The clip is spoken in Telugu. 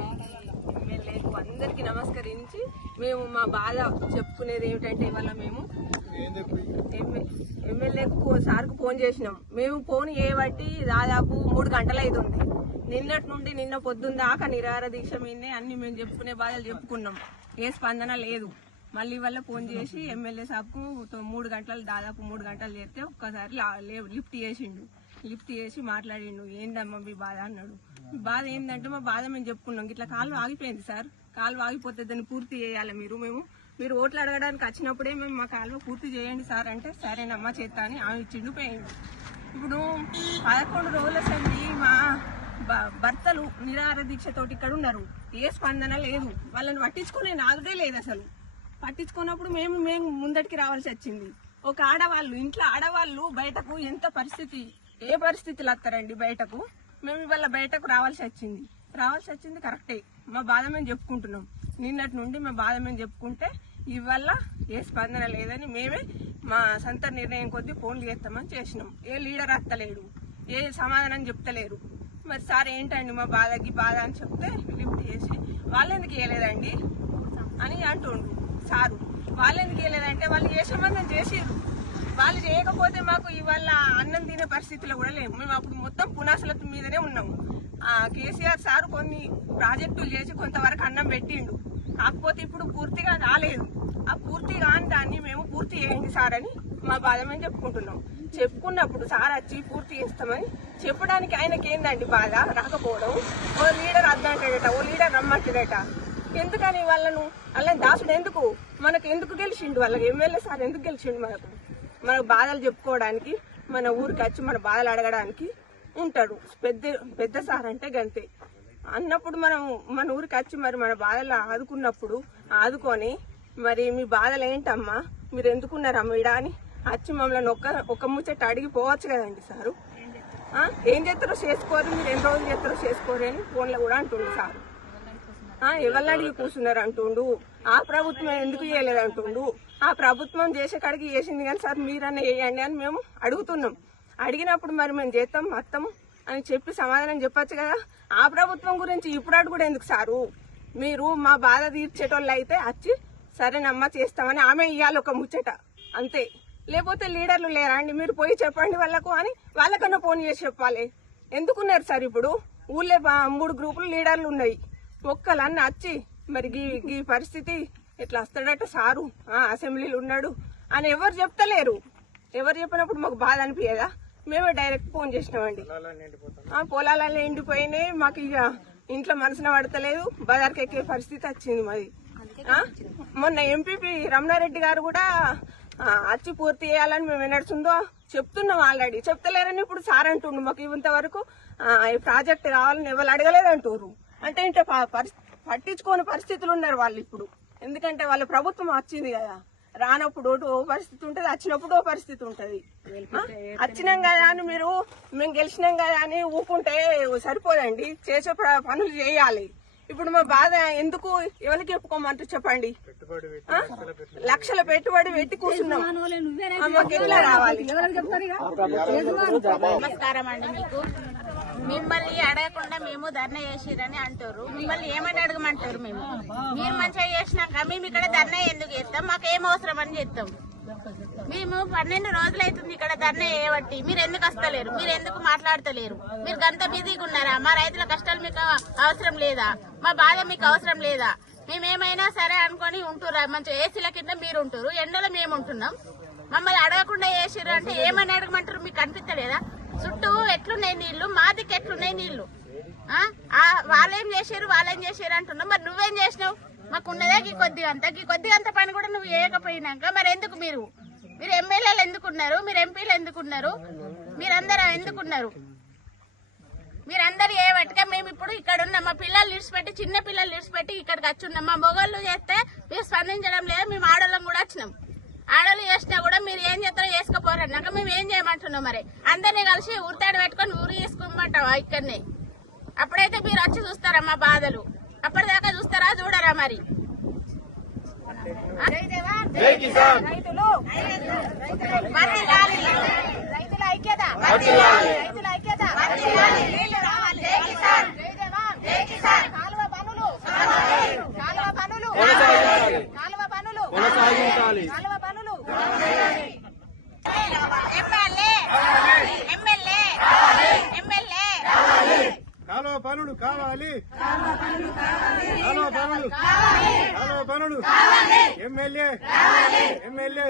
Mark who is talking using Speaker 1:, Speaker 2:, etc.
Speaker 1: ఎమ్మెల్యేకు అందరికీ నమస్కరించి మేము మా బాధ చెప్పుకునేది ఏమిటంటే ఇవాళ మేము ఎమ్మె- ఎమ్మెల్యేకు సార్కు ఫోన్ చేసినాం. మేము ఫోన్ చేయబట్టి దాదాపు మూడు గంటలు అవుతుంది నిన్నటి నుండి నిన్న పొద్దున్న దాకా నిరాహార దీక్ష మీదనే అన్ని మేము చెప్పుకునే బాధలు చెప్పుకున్నాం. ఏ స్పందన లేదు. మళ్ళీ వల్ల ఫోన్ చేసి ఎమ్మెల్యే సాబ్కు మూడు గంటలు దాదాపు మూడు గంటలు చేస్తే ఒక్కసారి లా- లిఫ్ట్ చేసిండు. లిఫ్ట్ చేసి మాట్లాడిండు. ఏందమ్మా మీ బాధ? అన్నాడు. మీ బాధ ఏంటంటే మా బాధ మేము చెప్పుకున్నాం. ఇట్లా కాలు ఆగిపోయింది సార్. కాలు ఆగిపోతే దాన్ని పూర్తి చేయాలి మీరు. మేము మీరు ఓట్లు అడగడానికి వచ్చినప్పుడే మేము మా కాలువ పూర్తి చేయండి సార్ అంటే సరేనమ్మా చేస్తా అని ఆమె ఇచ్చిండు పోయిండు. ఇప్పుడు పదకొండు రోజుల సంది మా భ- భర్తలు నిరాహార దీక్షతోటి ఇక్కడ ఉన్నారు. ఏ స్పందన లేదు. వాళ్ళని పట్టించుకునే నాదుడే లేదు అసలు. పట్టించుకున్నప్పుడు మేము మేము ముందటికి రావాల్సి వచ్చింది. ఒక ఆడవాళ్ళు ఇంట్లో ఆడవాళ్ళు బయటకు ఎంత పరిస్థితి ఏ పరిస్థితులు వస్తారండి బయటకు? మేము ఇవాళ బయటకు రావాల్సి వచ్చింది. రావాల్సి వచ్చింది కరెక్టే. మా బాధ మేము చెప్పుకుంటున్నాం. నిన్నటి నుండి మా బాధ మేము చెప్పుకుంటే ఇవల్ల ఏ స్పందన లేదని మేమే మా సొంత నిర్ణయం కొద్దీ ఫోన్లు చేస్తామని చేసినాం. ఏ లీడర్ వస్తలేడు ఏ సమాధానం చెప్తలేరు. మరి సార్ ఏంటండి మా బాధకి బాధ అని చెప్తే లిఫ్ట్ చేసి వాళ్ళు ఎందుకు ఇవ్వలేదండి అని అంటుండు సారు వాళ్ళు ఎందుకు వాళ్ళు ఏ సంబంధం చేసిర్రు. వాళ్ళు చేయకపోతే మాకు ఇవాళ అన్నం తినే పరిస్థితిలో కూడా లేము. మేము అప్పుడు మొత్తం పునాసుల మీదనే ఉన్నాము. ఆ కేసీఆర్ సార్ కొన్ని ప్రాజెక్టులు చేసి కొంతవరకు అన్నం పెట్టిండు. కాకపోతే ఇప్పుడు పూర్తిగా కాలేదు. ఆ పూర్తి కాని దాన్ని మేము పూర్తి చేయండి సార్ అని మా బాధ మేము చెప్పుకుంటున్నాం. చెప్పుకున్నప్పుడు సార్ వచ్చి పూర్తి చేస్తామని చెప్పడానికి ఆయనకి ఏందండి బాధ? రాకపోవడం. ఓ లీడర్ అద్దంటాడట ఓ లీడర్ రమ్మంటాడట ఎందుకని వాళ్ళను? అలా దాసుడు ఎందుకు? మనకు ఎందుకు గెలిచిండు? వాళ్ళకి ఎమ్మెల్యే సార్ ఎందుకు గెలిచిండు మనకు? మన బాధలు చెప్పుకోవడానికి మన ఊరికి వచ్చి మన బాధలు అడగడానికి ఉంటాడు. పెద్ద పెద్ద సార్ అంటే గంతే. అన్నప్పుడు మనం మన ఊరికి వచ్చి మరి మన బాధలు ఆదుకున్నప్పుడు ఆదుకొని మరి మీ బాధలు ఏంటమ్మా? మీరు ఎందుకున్నారమ్మా ఈడ అని వచ్చి మమ్మల్ని ఒక్క ఒక్క ముచ్చట అడిగి పోవచ్చు కదండి సారు. ఏం చేస్తారో చేసుకోరు మీరు ఎన్ని రోజులు చేస్తారో చేసుకోరు అని ఫోన్లో కూడా అంటుండే సారు. ఎవరిని అడిగి కూర్చున్నారు అంటుండు ఆ ప్రభుత్వం ఎందుకు చేయలేదు అంటుండు ఆ ప్రభుత్వం చేసే కాడికి చేసింది కానీ సార్ మీరన్నా వేయండి అని మేము అడుగుతున్నాం. అడిగినప్పుడు మరి మేము చేస్తాం మొత్తం అని చెప్పి సమాధానం చెప్పచ్చు కదా. ఆ ప్రభుత్వం గురించి ఇప్పుడు అడుగుడు ఎందుకు సారు? మీరు మా బాధ తీర్చేటోళ్ళు అయితే వచ్చి సరేనమ్మా చేస్తామని ఆమె ఇవ్వాలి ఒక ముచ్చట. అంతే. లేకపోతే లీడర్లు లేరా అండి? మీరు పోయి చెప్పండి వాళ్ళకు అని వాళ్ళకన్నా ఫోన్ చేసి చెప్పాలి. ఎందుకున్నారు సార్ ఇప్పుడు? ఊళ్ళో బా- మూడు గ్రూపులు లీడర్లు ఉన్నాయి. ఒక్కలన్న వచ్చి మరి గీ గీ పరిస్థితి ఇట్లా వస్తాడట సారు? ఆ, అసెంబ్లీలో ఉన్నాడు. అని ఎవరు చెప్తలేరు. ఎవరు చెప్పినప్పుడు మాకు బాధ అనిపించదా మేమే డైరెక్ట్ ఫోన్ చేసినామండి. ఆ, పొలాలలో ఎండిపోయినాయి. మాకు ఇక ఇంట్లో మనసున పడతలేదు. బజార్కి ఎక్కే పరిస్థితి వచ్చింది మాది? మొన్న ఎంపీపీ రమణారెడ్డి గారు కూడా ఆ, వచ్చి పూర్తి చేయాలని మేము నడుచుందో చెప్తున్నాం ఆల్రెడీ. చెప్తలేరని ఇప్పుడు సార్ అంటుండు మాకు ఇంతవరకు. ఈ ప్రాజెక్ట్ కావాలని ఎవరు అడగలేదంటారు అంటే పరిస్- పట్టించుకోని పరిస్థితులు ఉన్నారు వాళ్ళు ఇప్పుడు ఎందుకంటే వాళ్ళ ప్రభుత్వం వచ్చింది కదా రానప్పుడు ఓ పరిస్థితి ఉంటది వచ్చినప్పుడు ఓ పరిస్థితి ఉంటది? వచ్చినాం కదా అని మీరు మేము గెలిచినాం కదా అని ఊకుంటే సరిపోదండి చేసే పనులు చేయాలి ఇప్పుడు మా బాధ ఎందుకు ఎవరికి చెప్పుకోమంటూ చెప్పండి? లక్షల పెట్టుబడి పెట్టి కూర్చున్నాం మాకు ఎట్లా రావాలి
Speaker 2: నమస్కారం అండి మీకు మిమ్మల్ని అడగకుండా మేము ధర్నా చేసిరని అంటారు. మిమ్మల్ని ఏమని అడగమంటారు మేము? మీరు మంచిగా చేసినాక మేము ఇక్కడ ధర్నా ఎందుకు చేస్తాం? మాకు ఏం అవసరం అని చెప్తాం మేము పన్నెండు రోజులు అవుతుంది ఇక్కడ ధర్నా చేయబట్టి. మీరు ఎందుకు వస్తలేరు? మీరు ఎందుకు మాట్లాడతలేరు? మీరు గంత బిజీగా ఉన్నారా? మా రైతుల కష్టాలు మీకు అవసరం లేదా? మా బాధ మీకు అవసరం లేదా? మేమేమైనా సరే అనుకొని ఉంటురా మంచిగా ఏసీల కింద మీరు ఉంటారు ఎండలో మేము ఉంటున్నాం. మమ్మల్ని అడగకుండా చేసిర్రు అంటే ఏమని అడగమంటారు? ఎట్లున్నాయి నీళ్ళు మాదికి ఎట్లున్నాయి నీళ్ళు వాళ్ళేం చేశారు వాళ్ళేం చేసారు అంటున్నావు. మరి నువ్వేం చేసినావు? మాకు ఉన్నదే ఈ కొద్దిగా అంత. ఈ కొద్దిగా అంత పని కూడా నువ్వు చేయకపోయినాక మరి ఎందుకు మీరు? మీరు ఎమ్మెల్యేలు ఎందుకున్నారు? మీరు ఎంపీలు ఎందుకున్నారు? మీరందరూ ఎందుకున్నారు? మీరందరు చేయబట్టుగా మేము ఇప్పుడు ఇక్కడ ఉన్నాం. మా పిల్లలు విడిచిపెట్టి చిన్న పిల్లలు విడిచిపెట్టి ఇక్కడికి వచ్చి ఉన్నాం. మా మొగళ్ళు చేస్తే మీరు స్పందించడం లేదు. మేము ఆడవాళ్ళం కూడా వచ్చినాం. ఆడవాళ్ళు చేసినా కూడా మీరు ఏం చేస్తారో చేసుకోపోరు అన్నాక మేము ఏం చేయమంటున్నాం మరి? అందరినీ కలిసి ఉరితాడు పెట్టుకొని ఊరు చేసుకోమంటావా ఇక్కడనే. అప్పుడైతే మీరు వచ్చి చూస్తారా మా బాధలు? అప్పటిదాకా చూస్తారా చూడరా మరి.
Speaker 1: రైతుల. ఐక్యత
Speaker 2: మళ్ళీ లాలి.
Speaker 1: రైతుల ఐక్యత
Speaker 2: మళ్ళీ లాలి.
Speaker 1: నీళ్ళు రావాలి
Speaker 2: జై కిసాన్.
Speaker 1: జై జవాన్
Speaker 2: జై కిసాన్ పనులు కావాలి. కాలువ పనులు కాలువ పనులు ఎమ్మెల్యే. ఎమ్మెల్యే.